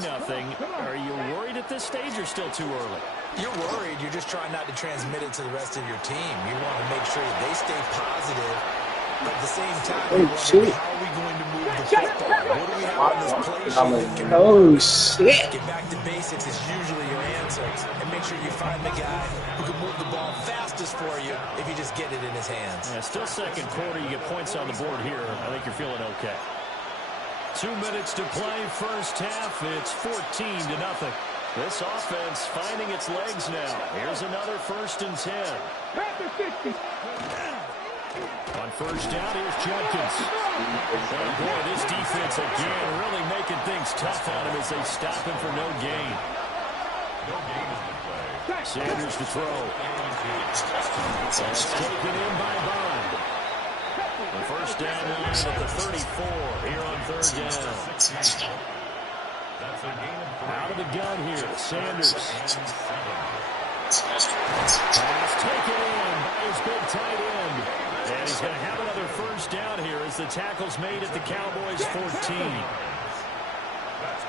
3-0. Are you worried at this stage or still too early? You're worried. You're just trying not to transmit it to the rest of your team. You want to make sure that they stay positive. But at the same time, how are we going to move the football? What do we have on this play sheet? Get back to basics is usually your answer. And make sure you find the guy who can move the ball fastest for you if you just get it in his hands. Yeah, still second quarter. You get points on the board here. I think you're feeling okay. 2 minutes to play first half. It's 14-0. This offense finding its legs now. Here's another 1st and 10. On first down, here's Judkins. Oh, boy, this defense again really making things tough on him as they stop him for no gain. Sanders to throw. That's taken in by Bond. The first down line at the 34 here on 3rd down. Out of the gun here, Sanders. Pass taken in by his big tight end. And he's going to have another first down here as the tackle's made at the Cowboys' 14. That's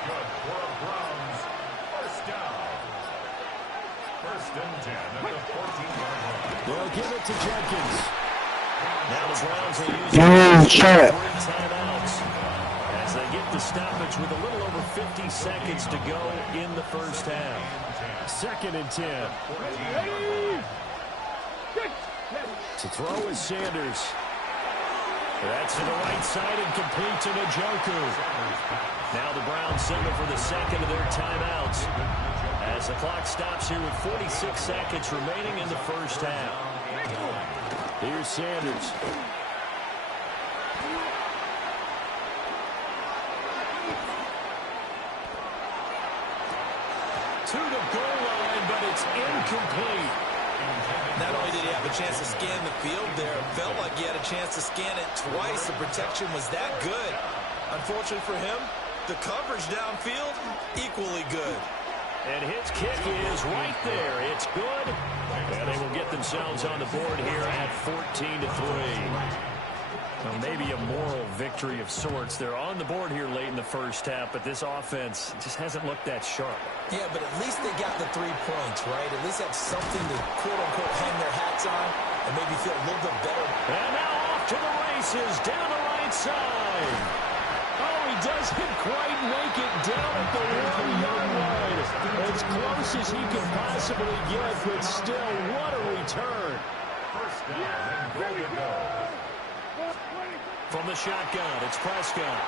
good for a Browns first down. 1st and 10 at the 14-yard line. They'll give it to Jenkins. Now the Browns will use 3 timeouts as they get the stoppage with a little over 50 seconds to go in the first half. 2nd and 10. To throw is Sanders. That's to the right side and complete to Njoku. Now the Browns signal for the second of their timeouts as the clock stops here with 46 seconds remaining in the first half. Here's Sanders. To the goal line, but it's incomplete. Not only did he have a chance to scan the field there, it felt like he had a chance to scan it twice. The protection was that good. Unfortunately for him, the coverage downfield, equally good. And his kick is right there. It's good. And they will get themselves on the board here at 14-3. Well, maybe a moral victory of sorts. They're on the board here late in the first half, but this offense just hasn't looked that sharp. Yeah, but at least they got the 3 points, right? At least have something to, quote-unquote, hang their hats on and maybe feel a little bit better. And now off to the races down the right side. Oh, he doesn't quite make it down at the 1-yard line. As close as he could possibly get, but still, what a return. First down and goal to go. From the shotgun, it's Prescott.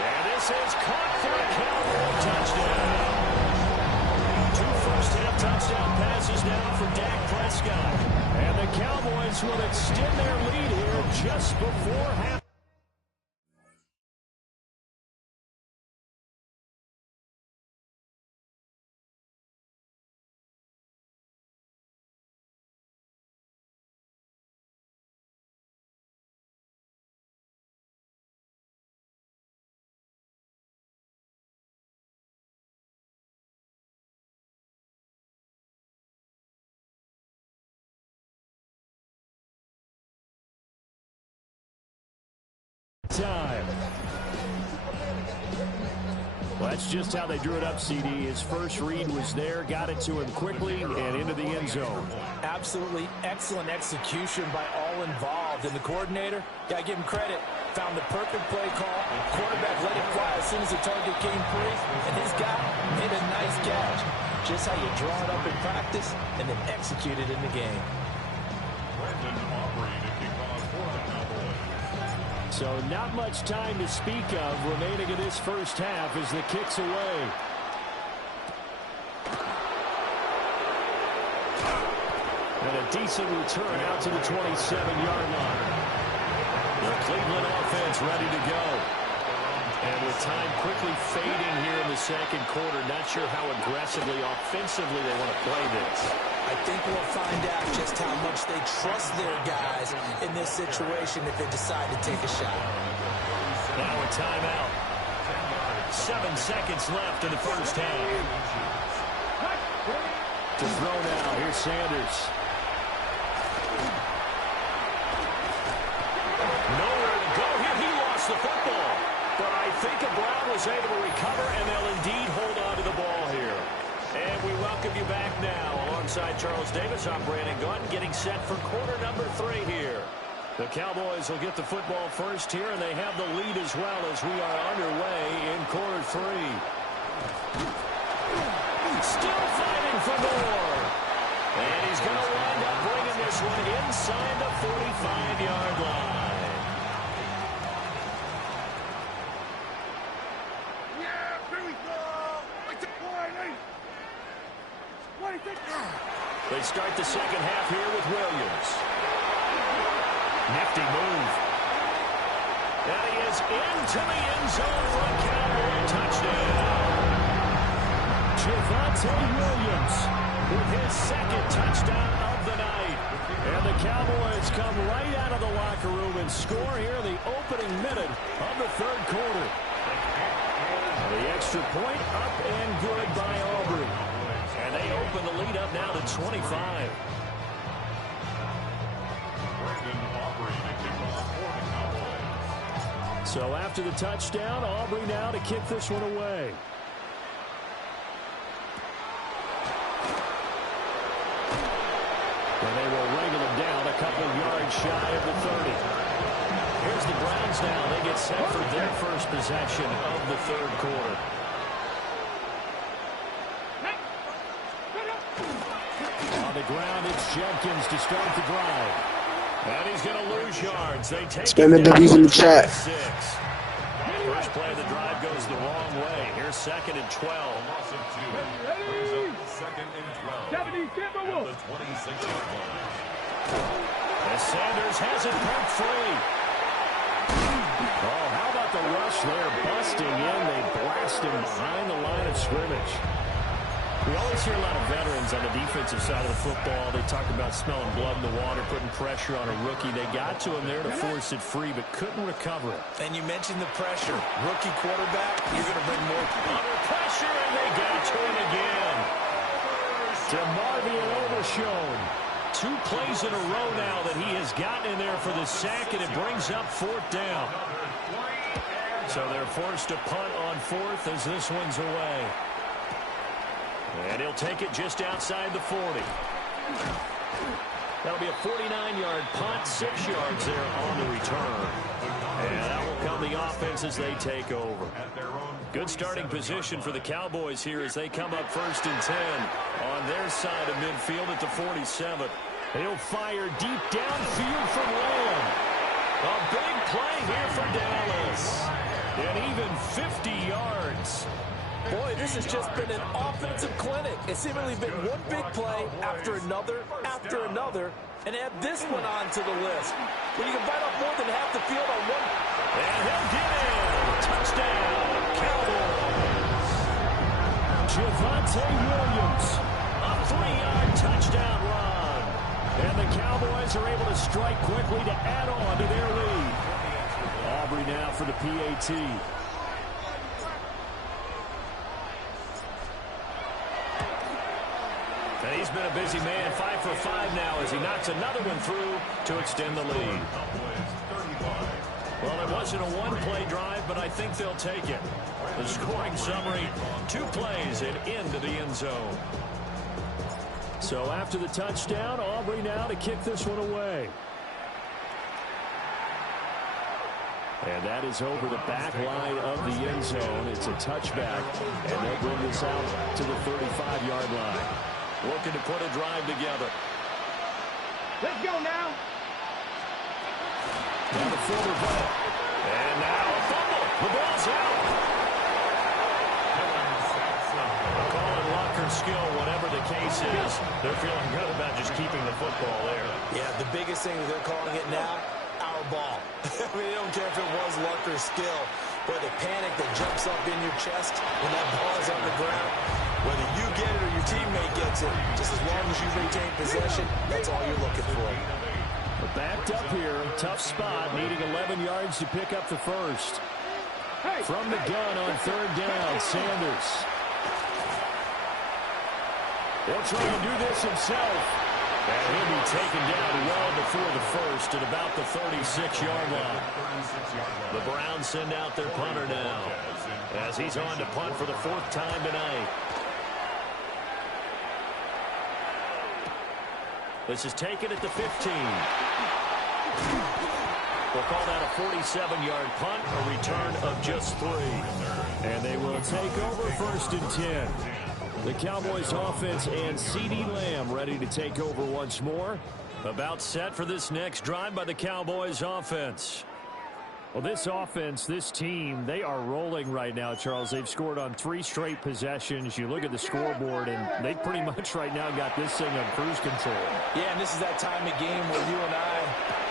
And this is caught for a Cowboy touchdown. 2 first-half touchdown passes now for Dak Prescott. And the Cowboys will extend their lead here just before half. Time. Well, that's just how they drew it up, CD. His first read was there, got it to him quickly, and into the end zone. Absolutely excellent execution by all involved. And the coordinator, gotta give him credit, found the perfect play call. Quarterback let it fly as soon as the target came free, and his guy made a nice catch. Just how you draw it up in practice and then execute it in the game. So not much time to speak of remaining in this first half as the kick's away. And a decent return out to the 27-yard line. The Cleveland offense ready to go. And with time quickly fading here in the second quarter, not sure how aggressively, offensively they want to play this. I think we'll find out just how much they trust their guys in this situation if they decide to take a shot. Now a timeout. 7 seconds left in the first half. To throw now, here's Sanders. Nowhere to go here. He lost the football. But I think a Brown was able to recover, and they'll indeed hold on to the ball here. And we welcome you back now. Alongside Charles Davis, I'm Brandon Gaudin, getting set for quarter number 3 here. The Cowboys will get the football first here, and they have the lead as well as we are underway in quarter 3. Still fighting for more. And he's going to wind up bringing this one inside the 45-yard line. They start the second half here with Williams. Nifty move. And he is into the end zone for a Cowboy touchdown. Javonte Williams with his second touchdown of the night. And the Cowboys come right out of the locker room and score here in the opening minute of the third quarter. The extra point up and good by Aubrey. And they open the lead up now to 25. So after the touchdown, Aubrey now to kick this one away. And they will wrangle him down a couple yards shy of the 30. Here's the Browns now. They get set for their first possession of the third quarter. On the ground, it's Jenkins to start the drive. And he's going to lose yards. They take Spam the W's in the chat. First play of the drive goes the wrong way. Here's 2nd and 12. Second and 12. At the 26-yard line. As Sanders has it broke free. Oh, how about the rush there? Busting in. They blast him behind the line of scrimmage. We always hear a lot of veterans on the defensive side of the football. They talk about smelling blood in the water, putting pressure on a rookie. They got to him there to force it free, but couldn't recover it. And you mentioned the pressure. Rookie quarterback, you're going to bring more under pressure, and they got to him again. DeMarvion Overshown. 2 plays in a row now that he has gotten in there for the sack, and it brings up 4th down. So they're forced to punt on 4th as this one's away. And he'll take it just outside the 40. That'll be a 49-yard punt, 6 yards there on the return. And that will come the offense as they take over. Good starting position for the Cowboys here as they come up 1st and 10 on their side of midfield at the 47. He'll fire deep downfield from Lamb. A big play here for Dallas. And even 50 yards. Boy, this has just been an offensive clinic. It's seemingly been one big play after another, and add this one on to the list. When you can bite off more than half the field on one. And he'll get in. Touchdown, Cowboys. Javonte Williams, a 3-yard touchdown run. And the Cowboys are able to strike quickly to add on to their lead. Aubrey now for the PAT. And he's been a busy man, 5 for 5 now as he knocks another one through to extend the lead. Well, it wasn't a one-play drive, but I think they'll take it. The scoring summary, 2 plays and into the end zone. So after the touchdown, Aubrey now to kick this one away. And that is over the back line of the end zone. It's a touchback, and they'll bring this out to the 35-yard line. Looking to put a drive together. Let's go now. Now the forward ball. And now a fumble. The ball's out. Calling luck or skill, whatever the case is, they're feeling good about just keeping the football there. Yeah, the biggest thing that they're calling it now, our ball. I mean, they don't care if it was luck or skill. But the panic that jumps up in your chest when that ball is on the ground, whether you get it or your teammate gets it, just as long as you retain possession, that's all you're looking for. But backed up here, tough spot, needing 11 yards to pick up the first. From the gun on 3rd down, Sanders. He'll try and do this himself. And he'll be taken down well before the first at about the 36-yard line. The Browns send out their punter now as he's on to punt for the 4th time tonight. This is taken at the 15. We'll call that a 47-yard punt, a return of just 3. And they will take over 1st and 10. The Cowboys offense and CeeDee Lamb ready to take over once more. About set for this next drive by the Cowboys offense. Well, this offense, this team, they are rolling right now, Charles. They've scored on 3 straight possessions. You look at the scoreboard, and they pretty much right now got this thing on cruise control. Yeah, and this is that time of game where you and I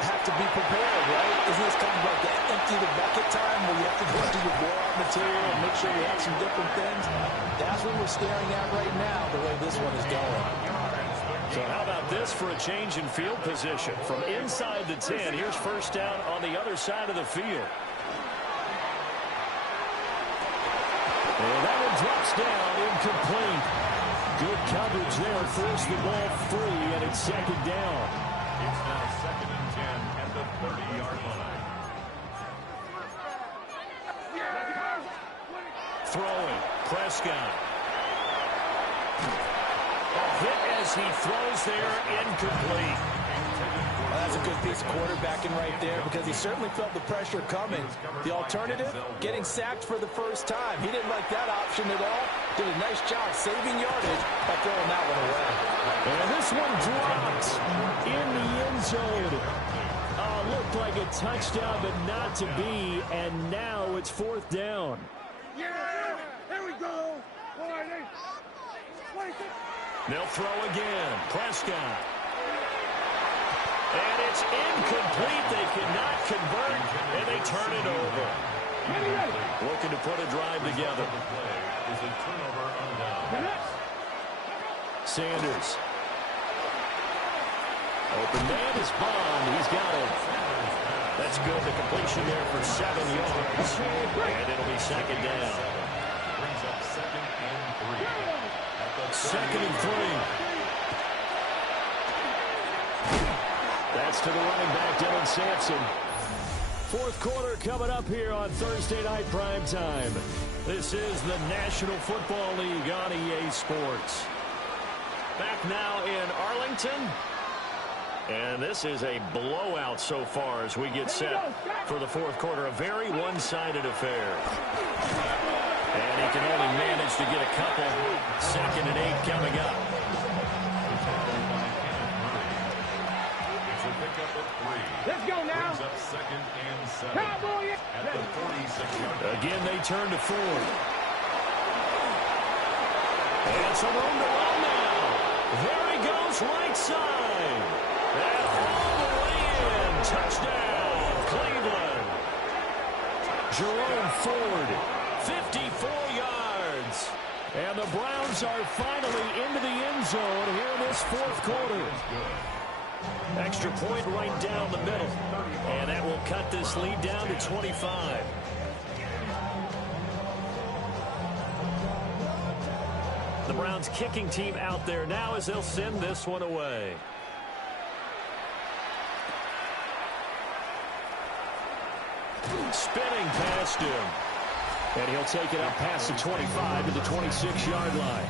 have to be prepared, right? Isn't this kind of like that empty the bucket time where you have to go through your blowout material and make sure you have some different things? That's what we're staring at right now, the way this one is going. So how about this for a change in field position? From inside the 10, here's 1st down on the other side of the field. And that one drops down, incomplete. Good coverage there, forced the ball free, and it's 2nd down. It's now 2nd and 10 at the 30-yard line. Throwing, Prescott. Hit as he throws there, incomplete. Well, that's a good piece of quarterbacking right there because he certainly felt the pressure coming. The alternative, getting sacked for the 1st time. He didn't like that option at all. Did a nice job saving yardage by throwing that one away. And this one dropped in the end zone. Looked like a touchdown, but not to be. And now it's 4th down. Yeah, there we go. They'll throw again. Prescott. And it's incomplete. They cannot convert, and they turn it over. Looking to put a drive together. Sanders. Open man is Bond. He's got it. That's good. The completion there for 7 yards. And it'll be 2nd down. Brings up 2nd and 3. 2nd and 3. That's to the running back, Dylan Sampson. 4th quarter coming up here on Thursday Night Primetime. This is the National Football League on EA Sports. Back now in Arlington. And this is a blowout so far as we get set for the 4th quarter. A very one-sided affair. And he can only manage to get a couple. 2nd and 8 coming up. It's a pickup of 3. Let's go now. Brings up 2nd and 7. Cowboy. At the 36-yard line. Again, they turn to Ford. And some room to run now. There he goes, right side. And all the way in. Touchdown, Cleveland. Jerome Ford, 54 yards. And the Browns are finally into the end zone here in this 4th quarter. Extra point right down the middle. And that will cut this lead down to 25. The Browns kicking team out there now as they'll send this one away. Spinning past him. And he'll take it up past the 25 to the 26-yard line.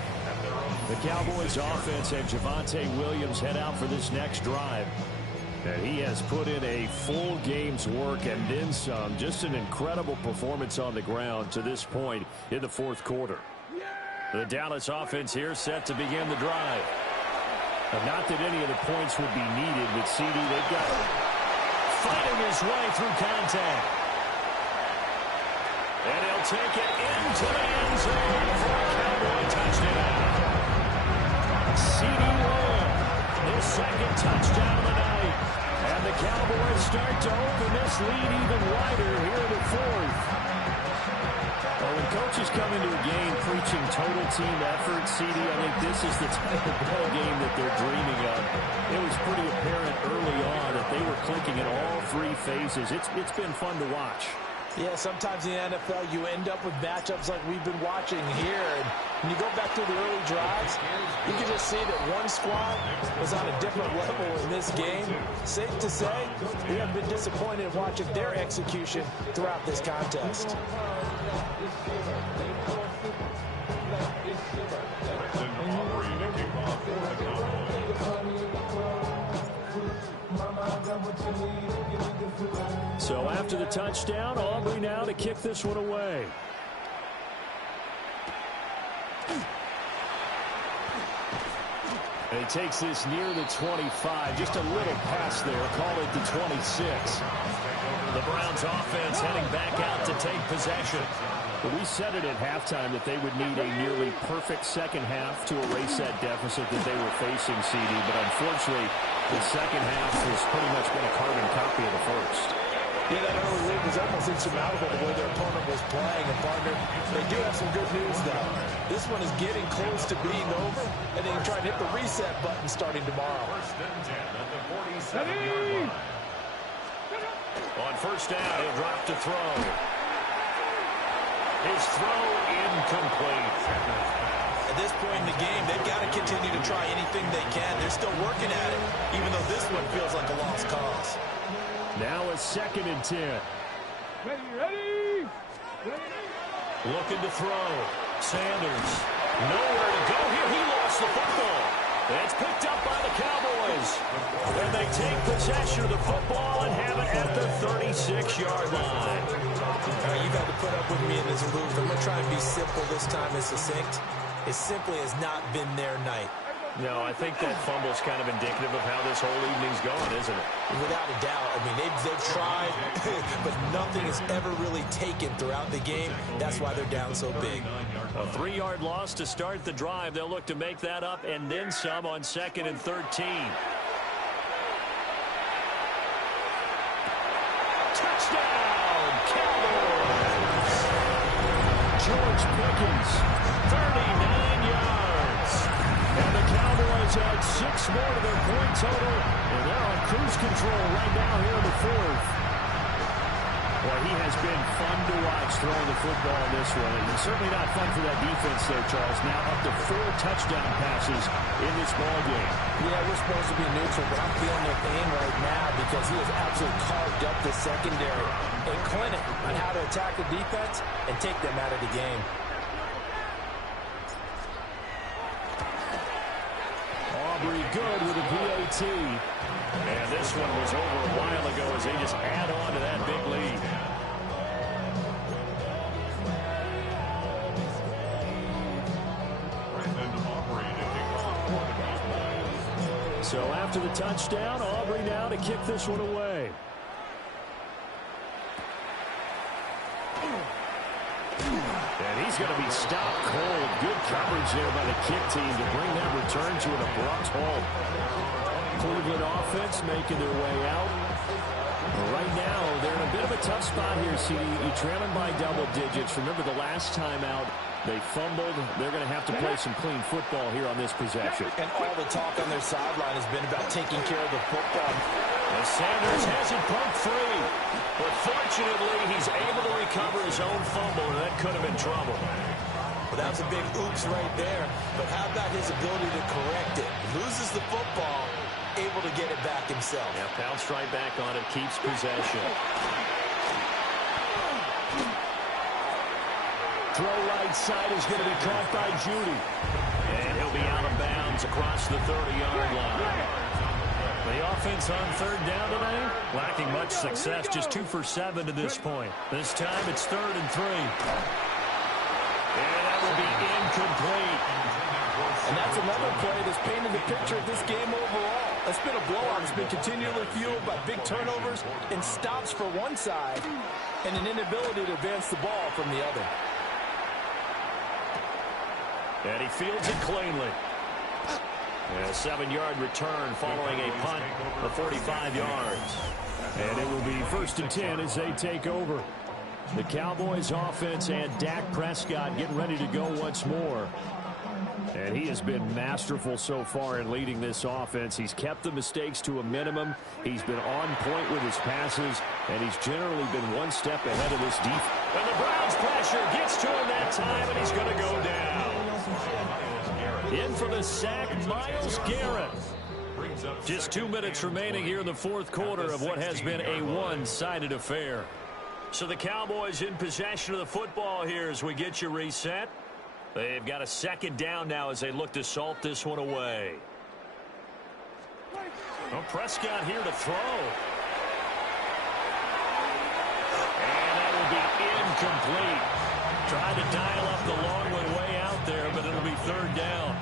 The Cowboys offense and Javonte Williams head out for this next drive. And he has put in a full game's work and then some. Just an incredible performance on the ground to this point in the 4th quarter. The Dallas offense here set to begin the drive. Not that any of the points would be needed with CeeDee. They've got fighting his way through contact. And he'll take it into the end zone for a Cowboy touchdown. CeeDee Lamb, his 2nd touchdown of the night. And the Cowboys start to open this lead even wider here in the 4th. Well, when coaches come into a game preaching total team effort, CeeDee, I think this is the type of ball game that they're dreaming of. It was pretty apparent early on that they were clicking in all 3 phases. It's been fun to watch. Yeah, sometimes in the NFL you end up with matchups like we've been watching here. And when you go back to the early drives, you can just see that one squad was on a different level in this game. Safe to say, we have been disappointed in watching their execution throughout this contest. So after the touchdown, Aubrey now to kick this one away. And he takes this near the 25. Just a little pass there. Call it the 26. The Browns offense heading back out to take possession. But we said it at halftime that they would need a nearly perfect second half to erase that deficit that they were facing, CD. But unfortunately, the second half has pretty much been a carbon copy of the first. Yeah, that early lead was almost insurmountable the way their opponent was playing. And, partner, they do have some good news, though. This one is getting close to being over, and they can try and hit the reset button starting tomorrow. First and 10 at the 47-yard line. On first down, he'll drop to throw. His throw incomplete. At this point in the game, they've got to continue to try anything they can. They're still working at it, even though this one feels like a lost cause. Now a 2nd and 10. Ready. Looking to throw. Sanders. Nowhere to go here. He lost the football. It's picked up by the Cowboys. And they take possession of the football and have it at the 36-yard line. All right, you've had to put up with me in this booth. I'm going to try and be simple this time and succinct. It simply has not been their night. No, I think that fumble's kind of indicative of how this whole evening's gone, isn't it? Without a doubt. I mean, they've tried, but nothing is ever really taken throughout the game. That's why they're down so big. A 3-yard loss to start the drive. They'll look to make that up and then some on 2nd and 13. Touchdown, Cowboys! George Pickens, 39 yards. And the Cowboys add 6 more to their point total, and they're on cruise control right now here in the 4th. Well, he has been fun to watch throwing the football in this one. And certainly not fun for that defense there, Charles. Now up to 4 touchdown passes in this ball game. Yeah, we're supposed to be neutral, but I'm feeling their pain right now because he has absolutely carved up the secondary. A clinic on how to attack the defense and take them out of the game. Aubrey good with a PAT. And this one was over a while ago as they just add on to that big lead. So after the touchdown, Aubrey now to kick this one away. And he's going to be stopped cold. Good coverage there by the kick team to bring that return to an abrupt halt. Cleveland offense making their way out. Right now, they're in a bit of a tough spot here, CD. You're trailing by double digits. Remember the last time out, they fumbled. They're going to have to play some clean football here on this possession. And all the talk on their sideline has been about taking care of the football. And Sanders has it poked free. But fortunately, he's able to recover his own fumble, and that could have been trouble. Well, that was a big oops right there. But how about his ability to correct it? Loses the football, able to get it back himself. Yeah, bounced right back on it, keeps possession. Throw right side is going to be caught by Judy. And he'll be out of bounds across the 30-yard line. The offense on 3rd down today, lacking much success, just 2 for 7 to this point. This time it's 3rd and 3. And that will be incomplete. And that's another play that's painted the picture of this game overall. It's been a blowout. It's been continually fueled by big turnovers and stops for one side and an inability to advance the ball from the other. And he fields it cleanly. And a 7-yard return following a punt of 45 yards. And it will be 1st and 10 as they take over. The Cowboys offense and Dak Prescott getting ready to go once more. And he has been masterful so far in leading this offense. He's kept the mistakes to a minimum. He's been on point with his passes, and he's generally been one step ahead of this defense. And the Browns pressure gets to him that time, and he's going to go down. In for the sack, Myles Garrett. Just 2 minutes remaining here in the fourth quarter of what has been a one-sided affair. So the Cowboys in possession of the football here as we get you reset. They've got a second down now as they look to salt this one away. Well, Prescott here to throw. And that will be incomplete. Tried to dial up the long one way out there, but it'll be third down.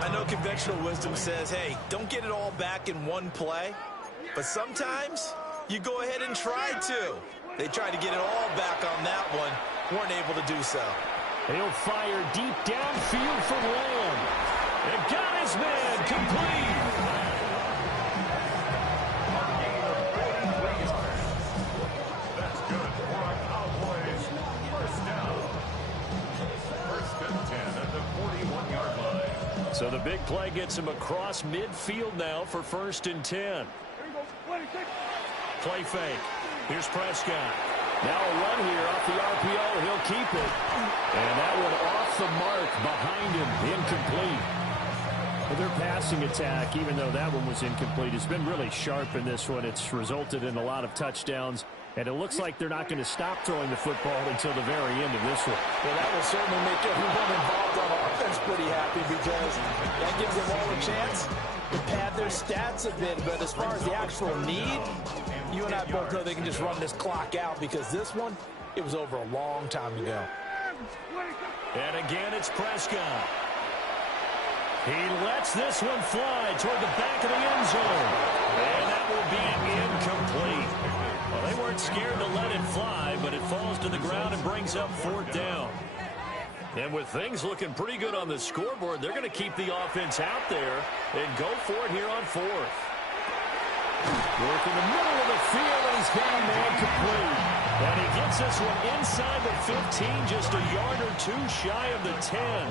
I know conventional wisdom says, hey, don't get it all back in one play. But sometimes you go ahead and try to. They tried to get it all back on that one. Weren't able to do so. He'll fire deep downfield from Lamb. And got his man complete. That's good for our Cowboys. First down. First and 10 at the 41-yard line. So the big play gets him across midfield now for first and 10. Play fake. Here's Prescott. Now a run here off the RPO. He'll keep it. And that one off the mark behind him. Incomplete. Well, their passing attack, even though that one was incomplete, has been really sharp in this one. It's resulted in a lot of touchdowns. And it looks like they're not going to stop throwing the football until the very end of this one. Well, that will certainly make everyone involved on offense pretty happy because that gives them all a chance to pad their stats a bit. But as far as the actual need, you and I both know they can just run this clock out because this one, it was over a long time ago. And again, it's Prescott. He lets this one fly toward the back of the end zone. And that will be incomplete. Well, they weren't scared to let it fly, but it falls to the ground and brings up fourth down. And with things looking pretty good on the scoreboard, they're going to keep the offense out there and go for it here on fourth. Work in the middle of the field, and he's got a man complete. And he gets this one inside the 15, just a yard or two shy of the 10.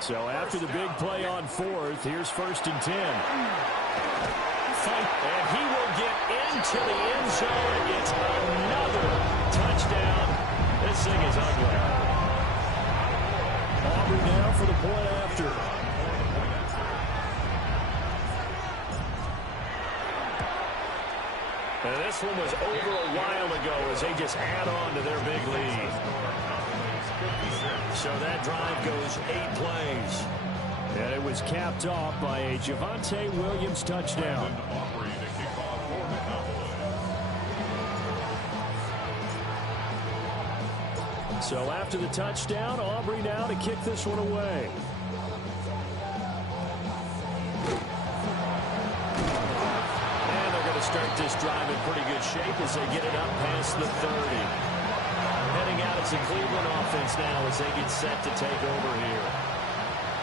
So after the big play on fourth, here's first and 10. And he will get into the end zone. It's another touchdown. This thing is ugly. Aubrey now for the point after. And this one was over a while ago as they just add on to their big lead. So that drive goes 8 plays. And it was capped off by a Javonte Williams touchdown. So after the touchdown, Aubrey now to kick this one away. And they're going to start this drive in pretty good shape as they get it up past the 30. Heading out as the Cleveland offense now as they get set to take over here.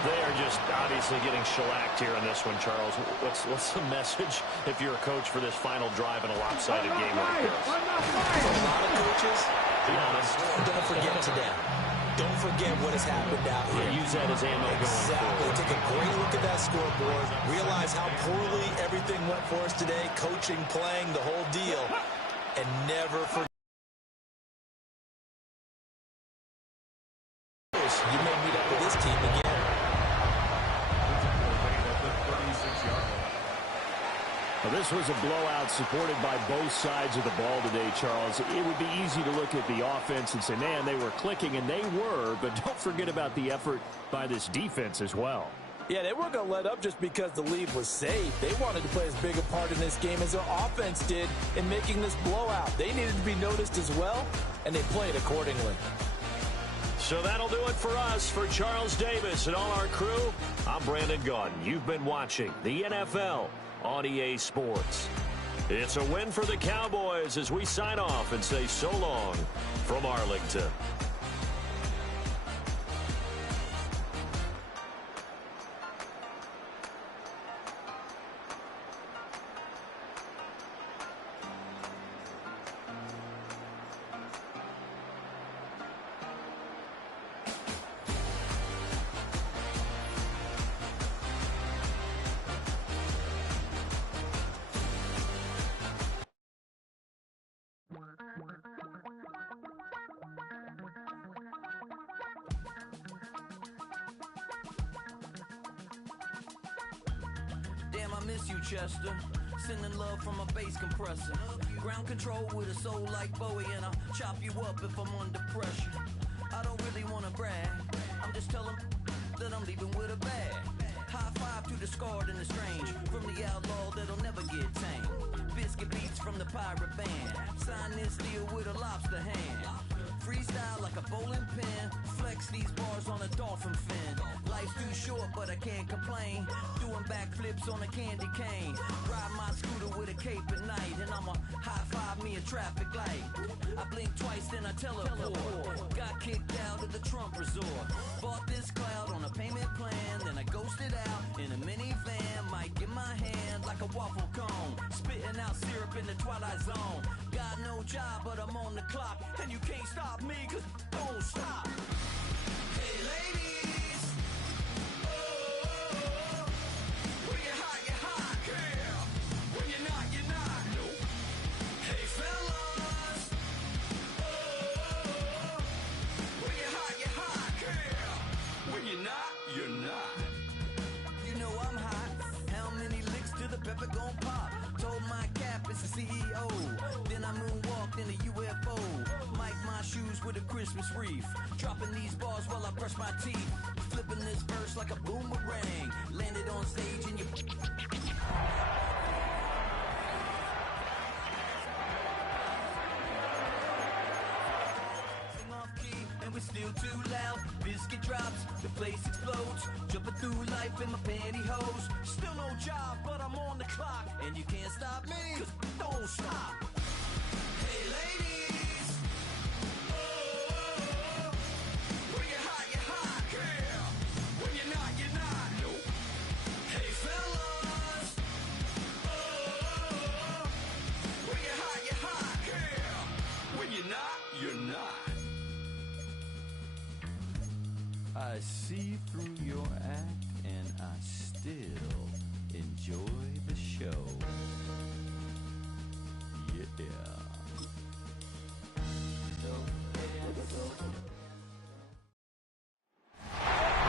They are just obviously getting shellacked here in this one, Charles. What's the message if you're a coach for this final drive in a lopsided game like this? For a lot of coaches, Be honest. don't forget today. Don't forget what has happened out here. Use that as ammo going Exactly. forward. Take a great look at that scoreboard. Realize how poorly everything went for us today. Coaching, playing, the whole deal. And never forget. You may meet up with this team again. Well, this was a blowout supported by both sides of the ball today, Charles. It would be easy to look at the offense and say, man, they were clicking, and they were, but don't forget about the effort by this defense as well. Yeah, they weren't going to let up just because the lead was safe. They wanted to play as big a part in this game as their offense did in making this blowout. They needed to be noticed as well, and they played accordingly. So that'll do it for us. For Charles Davis and all our crew, I'm Brandon Gaudin. You've been watching the NFL on EA Sports. It's a win for the Cowboys as we sign off and say so long from Arlington. miss you, Chester. Sending love from a bass compressor. Ground control with a soul like Bowie, and I'll chop you up if I'm under pressure. I don't really wanna brag, I'm just telling that I'm leaving with a bag. High five to the scarred and the strange, from the outlaw that'll never get tamed. Biscuit beats from the pirate band, sign this deal with a lobster hand. Freestyle like a bowling pin, flex these bars on a dolphin fin. Life's too short but I can't complain, doing backflips on a candy cane. Ride my scooter with a cape at night, and I'ma high five me a traffic light. I blink twice then I teleport, got kicked out of the Trump resort. Bought this cloud on a payment plan, then I ghosted out in a minivan. Might get my hand like a waffle cone, spitting out syrup in the twilight zone. Got no job but I'm on the clock, and you can't stop me, cause don't stop. Hey ladies, oh, when you're hot, girl. When you're not, nope. Hey fellas, oh, when you're hot, girl. When you're not, you're not. You know I'm hot, how many licks till the pepper gon' pop? Told my cap it's the CEO, then I moonwalked in a UFO. Mic my shoes with a Christmas wreath, dropping these bars while I brush my teeth. Flipping this verse like a boomerang, landed on stage and you off key, and we're still too loud. Biscuit drops, the place explodes. Jumping through life in my pantyhose. Still no job, but I'm on the clock, and you can't stop me, cause don't stop. Hey ladies, oh, when you're hot, girl. When you're not, nope. Hey fellas, oh, when you're hot, girl. When you're not. I see through your act, and I still enjoy the show. Yeah.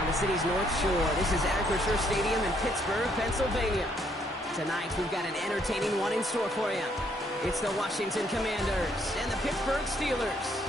On the city's North Shore, this is Acrisure Stadium in Pittsburgh, Pennsylvania. Tonight, we've got an entertaining one in store for you. It's the Washington Commanders and the Pittsburgh Steelers.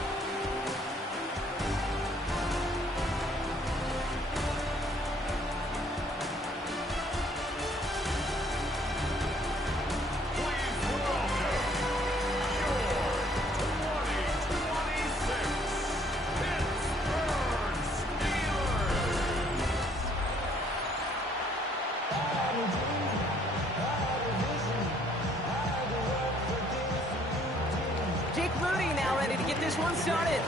Started.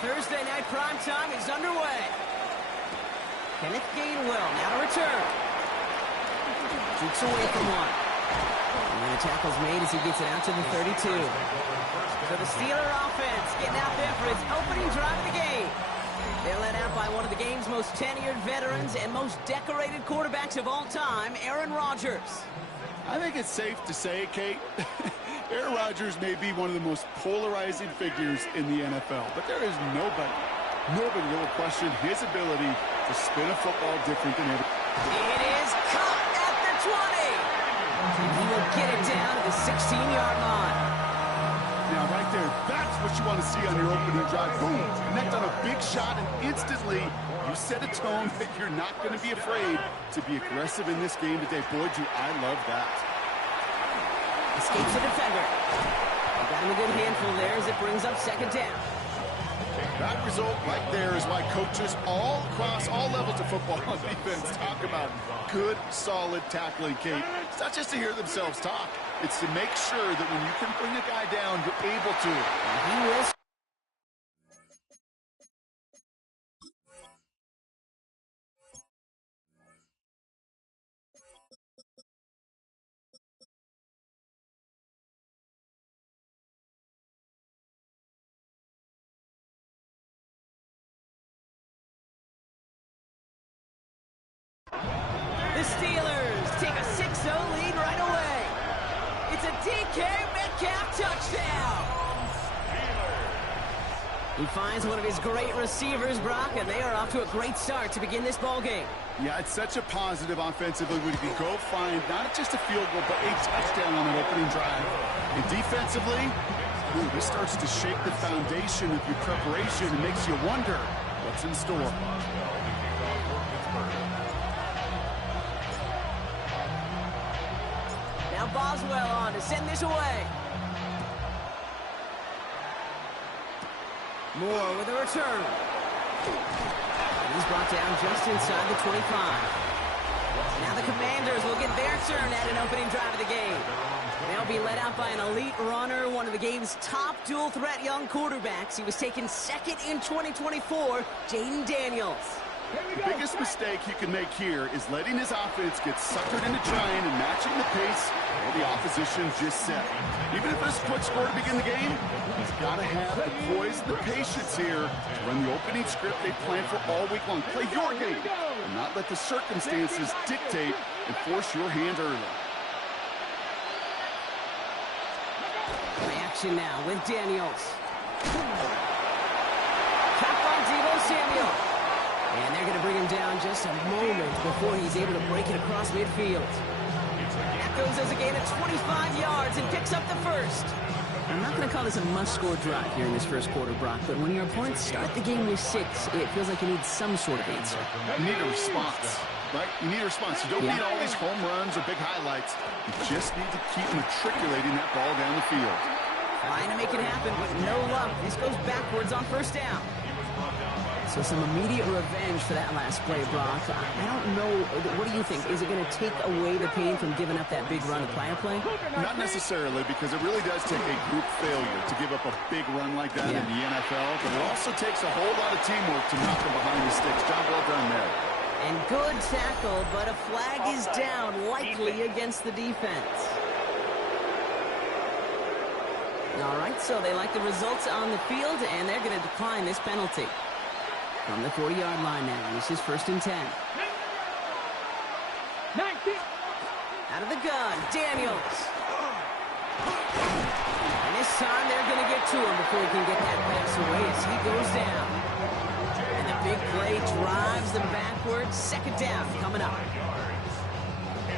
Thursday night primetime is underway. Kenneth Gainwell now to return. Jukes away from one. And the tackle's made as he gets it out to the 32. So the Steeler offense getting out there for its opening drive of the game. They're led out by one of the game's most tenured veterans and most decorated quarterbacks of all time, Aaron Rodgers. I think it's safe to say, Kate, Aaron Rodgers may be one of the most polarizing figures in the NFL, but there is nobody will question his ability to spin a football different than ever. It is caught at the 20. And he will get it down to the 16-yard line. Now, right there, that's what you want to see on your opening drive. Boom, connect on a big shot, and instantly you set a tone that you're not going to be afraid to be aggressive in this game today. Boy, do I love that. Escapes the defender. Got him a good handful there as it brings up second down. That result right there is why coaches all across all levels of football and defense talk about good, solid tackling, Kate. It's not just to hear themselves talk. It's to make sure that when you can bring a guy down, you're able to. And he will. The Steelers take a 6-0 lead right away. It's a DK Metcalf touchdown. He finds one of his great receivers, Brock, and they are off to a great start to begin this ball game. Yeah, it's such a positive offensively when you can go find not just a field goal, but a touchdown on an opening drive. And defensively, this starts to shake the foundation of your preparation and makes you wonder what's in store. Now Boswell on to send this away. Moore with a return. He's brought down just inside the 25. Now the Commanders will get their turn at an opening drive of the game. They'll be led out by an elite runner, one of the game's top dual-threat young quarterbacks. He was taken second in 2024, Jaden Daniels. The biggest mistake he can make here is letting his offense get suckered into trying and matching the pace of the opposition just set. Even if it's a quick score to begin the game, he's got to have the poise and the patience here to run the opening script they planned for all week long. Play your game and not let the circumstances dictate and force your hand early. Play action now with Daniels. Cap on Deebo Samuel. And they're going to bring him down just a moment before he's able to break it across midfield. That goes as a gain of 25 yards and picks up the first. I'm not going to call this a must-score drive here in this first quarter, Brock, but when your opponents start the game with 6, it feels like you need some sort of answer. You need a response, right? You need a response. You don't need all these home runs or big highlights. You just need to keep matriculating that ball down the field. Trying to make it happen, but no luck. This goes backwards on first down. So some immediate revenge for that last play, Brock. I don't know. What do you think? Is it going to take away the pain from giving up that big run of play? Not necessarily, because it really does take a group failure to give up a big run like that in the NFL. But it also takes a whole lot of teamwork to knock them behind the sticks. Job well done there. And good tackle, but a flag is down, likely against the defense. All right, so they like the results on the field, and they're going to decline this penalty. From the 40-yard line now, this is 1st and 10. Out of the gun, Daniels. And this time they're going to get to him before he can get that pass away as he goes down. And the big play drives them backwards. 2nd down coming up.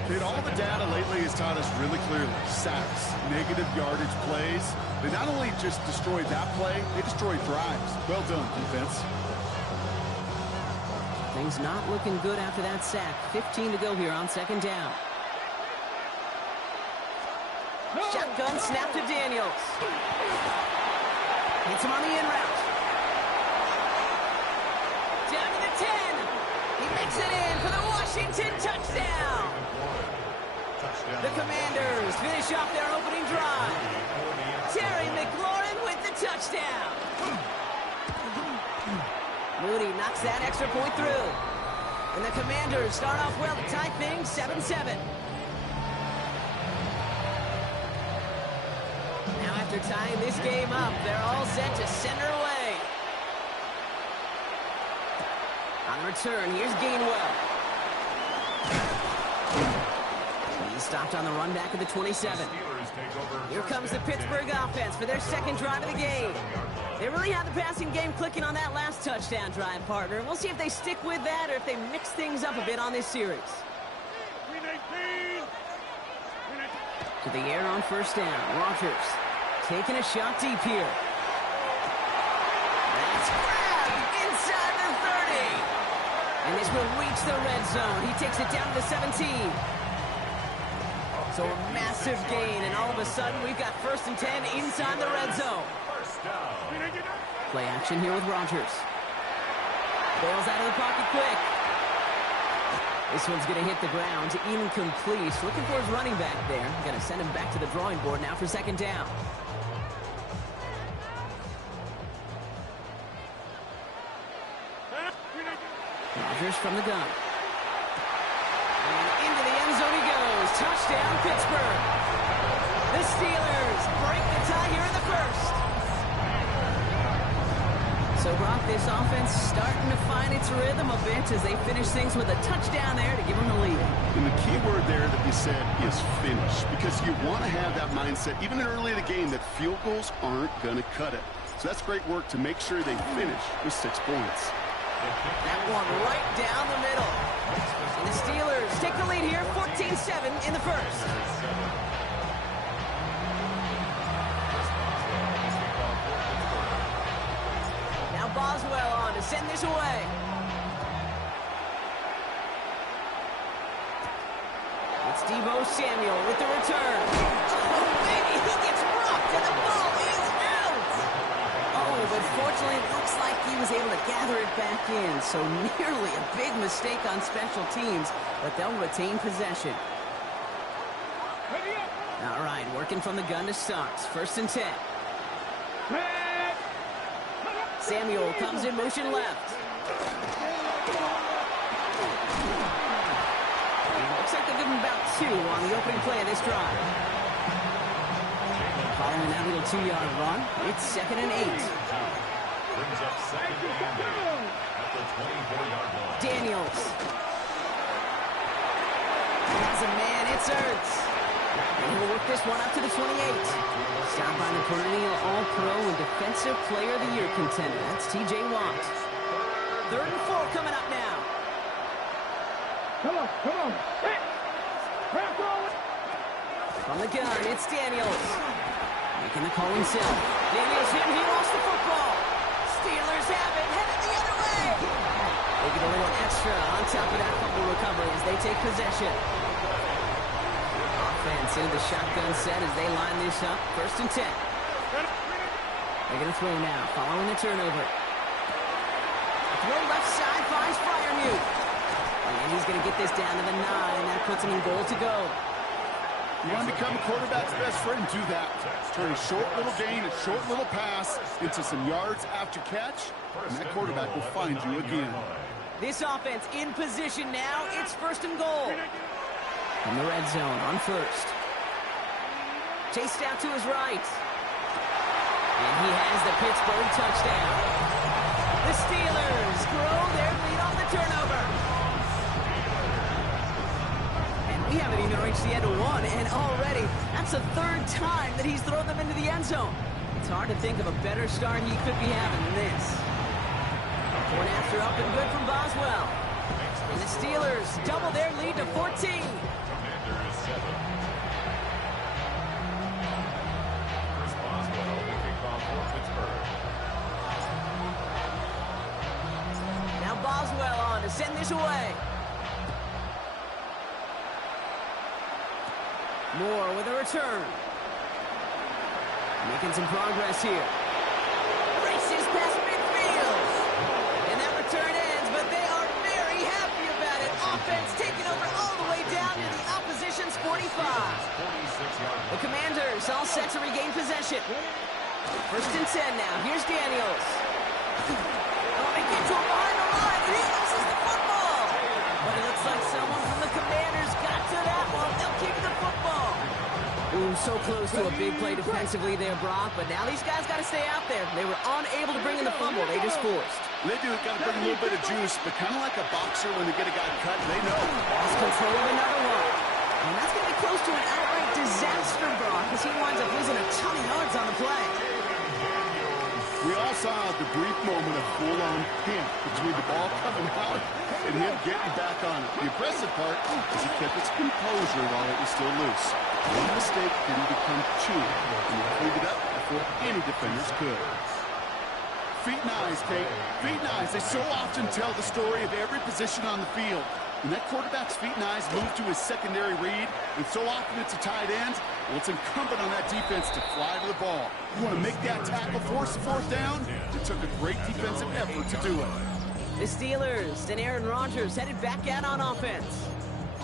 And all the data lately has taught us really clearly. Sacks, negative yardage plays. They not only just destroyed that play, they destroyed drives. Well done, defense. Things not looking good after that sack. 15 to go here on 2nd down. Shotgun snap to Daniels. Hits him on the in route. Down to the 10. He makes it in for the Washington touchdown. The Commanders finish off their opening drive. Terry McLaurin with the touchdown. Moody knocks that extra point through. And the Commanders start off well to tie things 7-7. Now after tying this game up, they're all set to send her away. On the return, here's Gainwell. He's stopped on the run back of the 27. Here comes the Pittsburgh offense for their 2nd drive of the game. They really had the passing game clicking on that last touchdown drive, partner. We'll see if they stick with that or if they mix things up a bit on this series. To the air on 1st down. Rogers taking a shot deep here. That's grabbed inside the 30. And this will reach the red zone. He takes it down to the 17. So a massive gain, and all of a sudden we've got 1st and 10 inside the red zone. Play action here with Rogers. Bails out of the pocket quick. This one's going to hit the ground, incomplete. Looking for his running back there. Going to send him back to the drawing board now for 2nd down. Rogers from the gun. And into the end zone he goes. Touchdown, Pittsburgh. The Steelers break the tie here in the 1st. So, Brock, this offense starting to find its rhythm a bit as they finish things with a touchdown there to give them the lead. And the key word there that you said is finish, because you want to have that mindset, even early in the game, that field goals aren't going to cut it. So that's great work to make sure they finish with 6 points. That one right down the middle. And the Steelers take the lead here, 14-7 in the first. Now Boswell on to send this away. It's Deebo Samuel with the return. Oh, baby, he gets rocked and the ball is out. Oh, but fortunately it looks like he was able to gather it back in. So nearly a big mistake on special teams, but they'll retain possession. All right, working from the gun to start. 1st and 10. Samuel comes in motion left. Looks like they'll give him about 2 on the opening play of this drive. Following that little 2-yard run, it's 2nd and 8. Brings up 2nd and 8 at the 24-yard line. Daniels. Has a man, it's Ertz. And he'll work this one up to the 28. Stopped by the perennial All-Pro and Defensive Player of the Year contender. That's T.J. Watt. 3rd and 4 coming up now. Come on. Hey. From the gun, it's Daniels. Making the call himself. Daniels hit, he lost the football. Steelers have it, headed the other way. They get a little extra on top of that fumble recovery as they take possession. Offense into the shotgun set as they line this up. 1st and 10. They're going to throw now, following the turnover. Throw left side finds Freiermuth. And he's going to get this down to the 9, and that puts him in goal to go. You want to become a quarterback's best friend, do that. Turn a short little gain, a short little pass into some yards after catch, and that quarterback will find you again. This offense in position now. It's 1st and goal. From the red zone on 1st. Chased out to his right. And he has the Pittsburgh touchdown. The Steelers grow their lead on the turnover. We haven't even reached the end of 1, and already that's the 3rd time that he's thrown them into the end zone. It's hard to think of a better start he could be having than this. One after up and good from Boswell. And the Steelers double their lead to 14. Commanders 7. Chris Boswell will kick off for Pittsburgh. Now Boswell on to send this away. Moore with a return. Making some progress here. Races past midfield. And that return ends, but they are very happy about it. Offense taking over all the way down to the opposition's 45. The Commanders all set to regain possession. 1st and 10 now. Here's Daniels. Oh, they get to him behind the line, and he loses the football. But it looks like someone from the Commanders got to that one. They'll keep the football. Ooh, so close to a big play defensively there, Brock, but now these guys got to stay out there. They were unable to bring in the fumble. They just forced. They do. Got to bring a little bit of juice, but kind of like a boxer when they get a guy cut, they know. Lost control of another one. And that's going to be close to an outright disaster, Brock, as he winds up losing a ton of yards on the play. We all saw the brief moment of full-on him between the ball coming out and him getting back on it. The impressive part is he kept his composure while it was still loose. One mistake didn't become 2, and he cleaned it up before any defenders could. Feet and eyes, Kate. Feet and eyes. They so often tell the story of every position on the field. When that quarterback's feet and eyes move to his secondary read, and so often it's a tight end, well, it's incumbent on that defense to fly to the ball. You want to make that tackle, force the 4th down? It took a great defensive effort to do it. The Steelers and Aaron Rodgers headed back out on offense.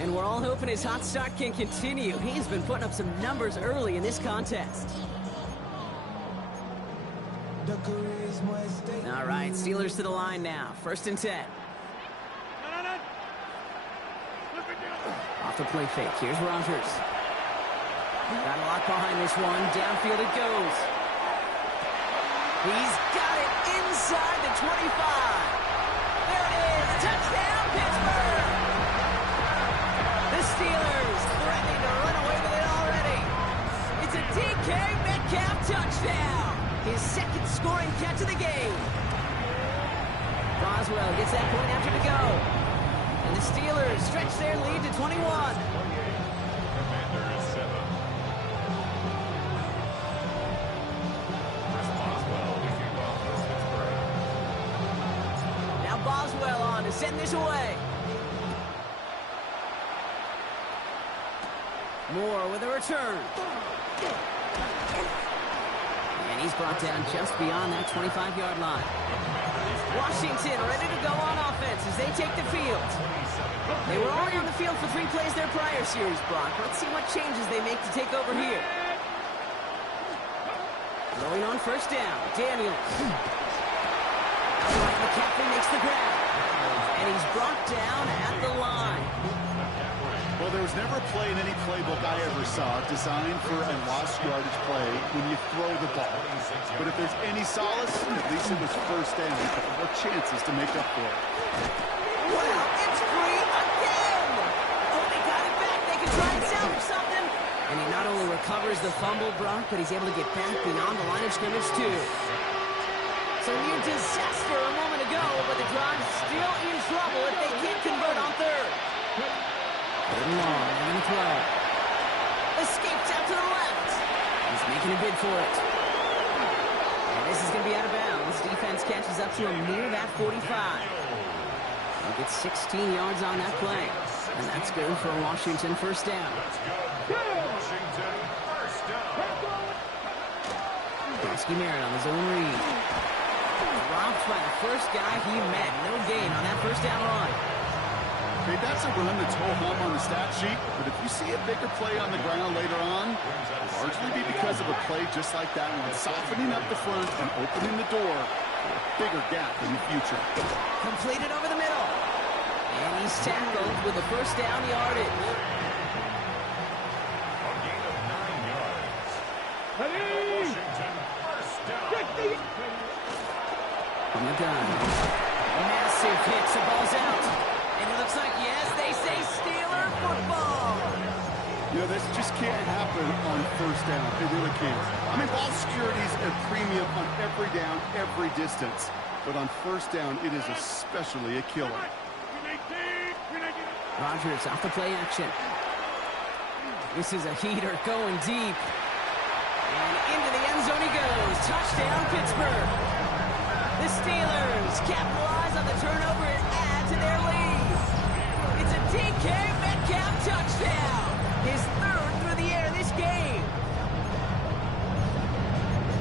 And we're all hoping his hot start can continue. He's been putting up some numbers early in this contest. All right, Steelers to the line now. 1st and 10. Off the play fake. Here's Rodgers. Got a lot behind this one. Downfield it goes. He's got it inside the 25. There it is. Touchdown, Pittsburgh. The Steelers threatening to run away with it already. It's a DK Metcalf touchdown. His 2nd scoring Boswell gets that point after to go. And the Steelers stretch their lead to 21. Commanders 7. Chris Boswell to kick off for Pittsburgh. Now Boswell on to send this away. Moore with a return. And he's brought down just beyond that 25-yard line. Washington ready to go on offense as they take the field. They were already on the field for 3 plays their prior series, Brock. Let's see what changes they make to take over here. Throwing on first down, Daniels. Outright McCaffrey makes the grab. And he's brought down at the line. Well, there was never a play in any playbook I ever saw designed for a lost yardage play when you throw the ball. But if there's any solace, at least it was first down. A couple more chances to make up for it. Wow, it's free again! Oh, they got it back. They can try and salvage something. And he not only recovers the fumble, Brock, but he's able to get back beyond the line of scrimmage, too. So near disaster a moment ago, but the drive's still in trouble if they can't convert on third. Third and long, and the throw. Escapes out to the left. He's making a bid for it. And this is going to be out of bounds. Defense catches up to him near that 45. He'll get 16 yards on that play. And that's good for a Washington first down. Washington first down. Bronsky Merritt on his own read. Dropped by the first guy he met. No gain on that first down run. Okay, that's a run that's ho-hum on the stat sheet, but if you see a bigger play on the ground later on, it'll largely be because of a play just like that one, softening up the front and opening the door for a bigger gap in the future. Completed over the middle. And he's tackled with a first down yardage. A gain of 9 yards. Washington first down. From the gun. Massive hit, the ball's out. And it looks like, yes, they say Steeler football. You know, this just can't happen on first down. It really can't. I mean, ball security's a premium on every down, every distance. But on first down, it is especially a killer. Rodgers off the play action. This is a heater going deep. And into the end zone he goes. Touchdown, Pittsburgh. The Steelers capitalize on the turnover and add to their lead. It's a DK Metcalf touchdown. His third through the air this game.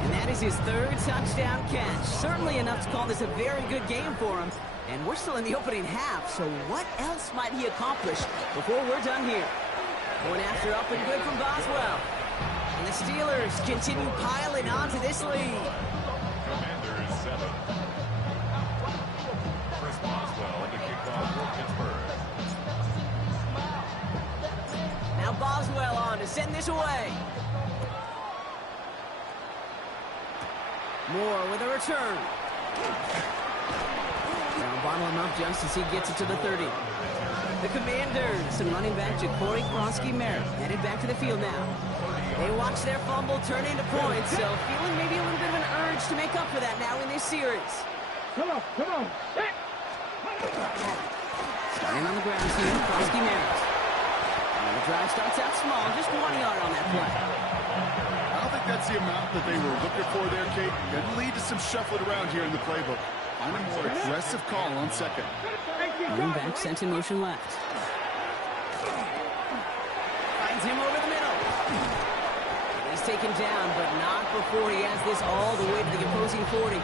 And that is his third touchdown catch. Certainly enough to call this a very good game for him. And we're still in the opening half, so what else might he accomplish before we're done here? Going after up and good from Boswell. And the Steelers continue piling on to this lead. Commanders 7. Chris Boswell to kick off for Pittsburgh. Now Boswell on to send this away. Moore with a return. Now bottle him up just as he gets it to the 30. The Commanders and running back Ja'Cory Bronsky-Merritt headed back to the field now. They watch their fumble turn into points, so feeling maybe a little bit of an urge to make up for that now in this series. Come on, come on. Starting on the ground here, Bronsky-Merritt. And the drive starts out small, just 1 yard on that play. I don't think that's the amount that they were looking for there, Kate. Could lead to some shuffling around here in the playbook. On a more aggressive call on second. Running back sent in motion left. Finds him over the middle. He's taken down, but not before he has this all the way to the opposing 40.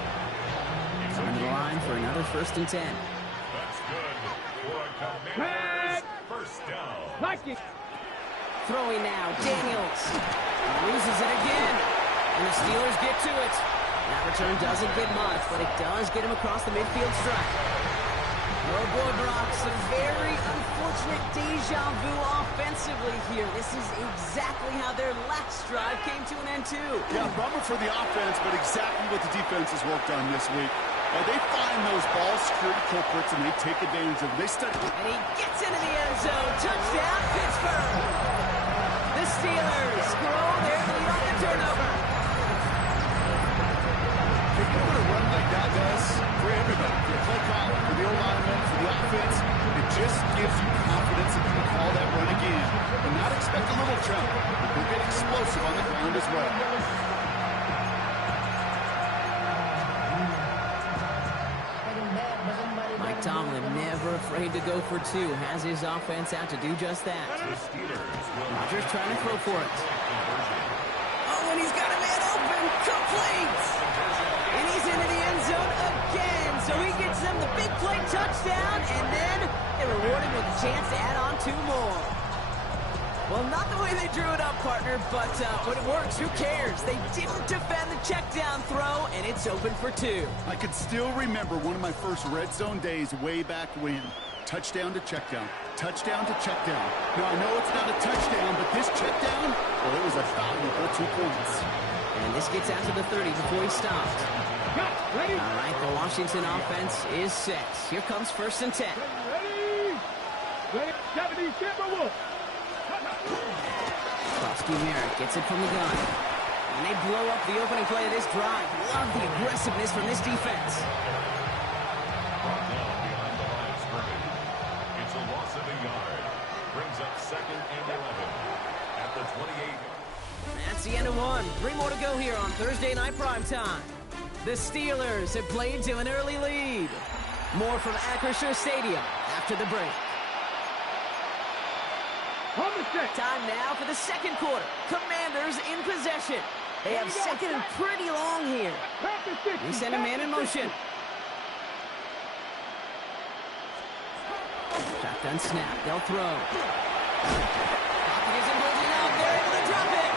Coming to the line for another 1st and 10. That's good for a Commanders first down. Like it. Throwing now, Daniels. Loses it again. And the Steelers get to it. That return doesn't get much, but it does get him across the midfield stripe. Oh boy, Brock, some very unfortunate deja vu offensively here. This is exactly how their last drive came to an end too. Yeah, bummer for the offense, but exactly what the defense has worked on this week. They find those ball security culprits and they take advantage of them. They study. And he gets into the end zone. Touchdown, Pittsburgh. The Steelers grow their lead on the turnover. What a run like that does for everybody, for the play caller, for the Tomlin, never afraid to go for two, has his offense out to do just that. Rodgers trying to throw for it. Oh, and he's got a man open. Complete! And he's into the end zone again. So he gets them the big play touchdown, and then they reward him with a chance to add on 2 more. Well, not the way they drew it up, partner, but when it works, who cares? They didn't defend the check down throw, and it's open for 2. I can still remember one of my first red zone days way back when. Touchdown to check down. Touchdown to check down. Now, I know it's not a touchdown, but this check down, well, it was a valuable 2 points. And this gets out to the 30 before he stopped. All right, the Washington offense is set. Here comes 1st and 10. Krosky Merritt gets it from the gun. And they blow up the opening play of this drive. Love the aggressiveness from this defense. Brought down behind the line of scrimmage. It's a loss of a yard. Brings up 2nd and 11 at the 28. That's the end of 1. 3 more to go here on Thursday Night Primetime. The Steelers have played to an early lead. More from Acrisure Stadium after the break. Time now for the 2nd quarter. Commanders in possession. They have 2nd and pretty long here. We send a man in motion. Shotgun snap. They'll throw. Pocket isn't bulging out. They're able to drop it.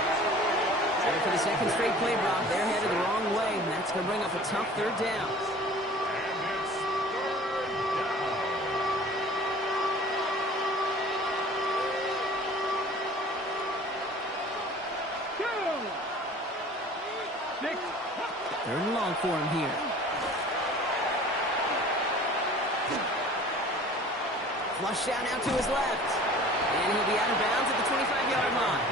Ready for the 2nd straight play, Brock. They're headed the wrong way, and that's going to bring up a tough 3rd down. Third and long for him here. Flush down out to his left. And he'll be out of bounds at the 25-yard line.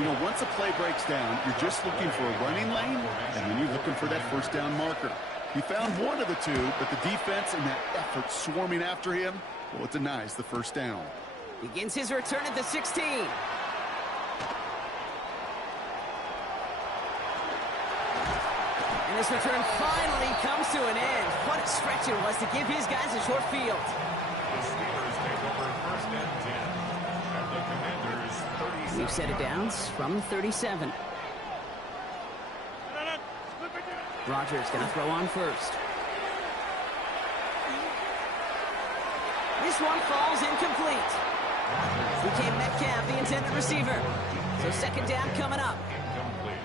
You know, once a play breaks down, you're just looking for a running lane, and then you're looking for that 1st down marker. He found one of the 2, but the defense and that effort swarming after him, well, it denies the 1st down. Begins his return at the 16. And this return finally comes to an end. What a stretch it was to give his guys a short field. The Steelers take over 1st and 10 at the Commanders' 37. We've set it down from 37. Rodgers going to throw on first. This one falls incomplete. DK Metcalf, the intended receiver. So 2nd down coming up. Incomplete.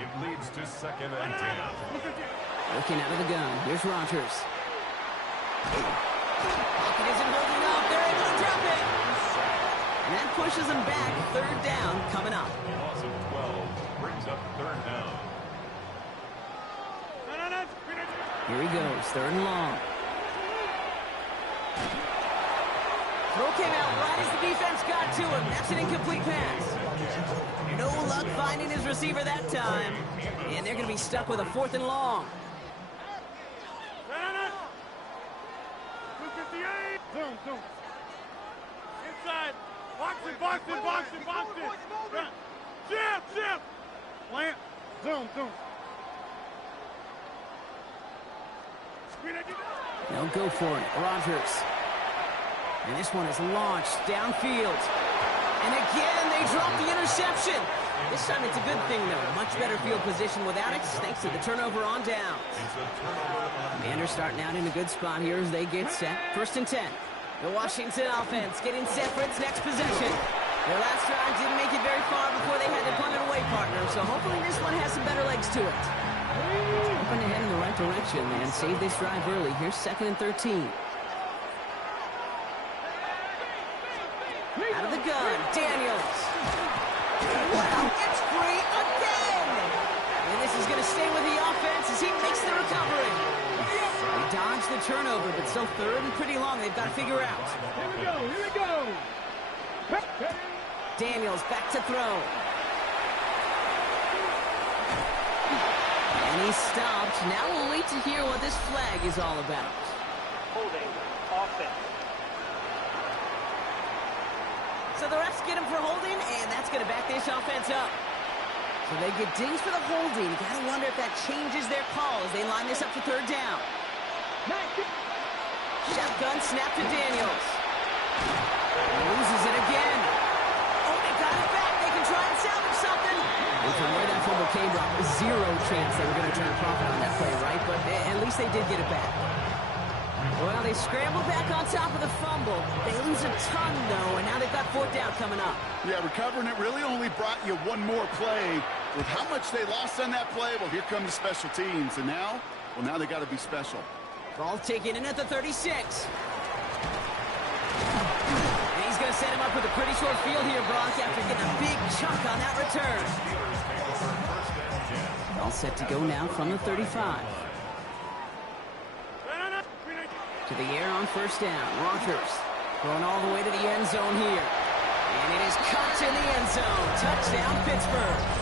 It leads to 2nd and 10. Looking out of the gun. Here's Rodgers. Pocket isn't holding up. They're able to drop it. And that pushes them back. 3rd down coming up. Loss of 12 brings up 3rd down. Here he goes. 3rd and long. Throw came out right as the defense got to him. That's an incomplete pass. No luck finding his receiver that time. And they're going to be stuck with a 4th and long. Zoom. Inside. Box it. Jim. Plant. Zoom. They'll go for it. Rodgers. And this one is launched downfield. And again, they drop the interception. This time it's a good thing, though. Much better field position without it, thanks to the turnover on downs. Commanders starting out in a good spot here as they get set. 1st and 10. The Washington offense getting set for its next possession. Their last drive didn't make it very far before they had to punt it away, partner. So hopefully this one has some better legs to it. Hoping to head in the right direction and save this drive early. Here's 2nd and 13. Out of the gun, Daniels. Wow, it's free again. And this is going to stay with the offense as he makes the recovery. They dodge the turnover, but still 3rd and pretty long. They've got to figure out. Here we go. Daniels back to throw. And he stopped. Now we'll wait to hear what this flag is all about. Holding offense. So the refs get him for holding, and that's going to back this offense up. So they get dings for the holding. Got to wonder if that changes their call as they line this up for 3rd down. Nice. Shotgun snap to Daniels. He loses it again. Oh, they got it back. They can try and salvage something. And from where that fumble came, Brock, zero chance they were going to turn a profit on that play, right? But at least they did get it back. Well, they scramble back on top of the fumble. They lose a ton, though, and now they've got fourth down coming up. Yeah, recovering it really only brought you one more play. With how much they lost on that play, well, here come the special teams. And now, well, now they got to be special. Ball taken in at the 36. And he's going to set him up with a pretty short field here, Brock, after getting a big chunk on that return. All set to go now from the 35. To the air on first down. Rodgers going all the way to the end zone here. And it is caught in the end zone. Touchdown, Pittsburgh.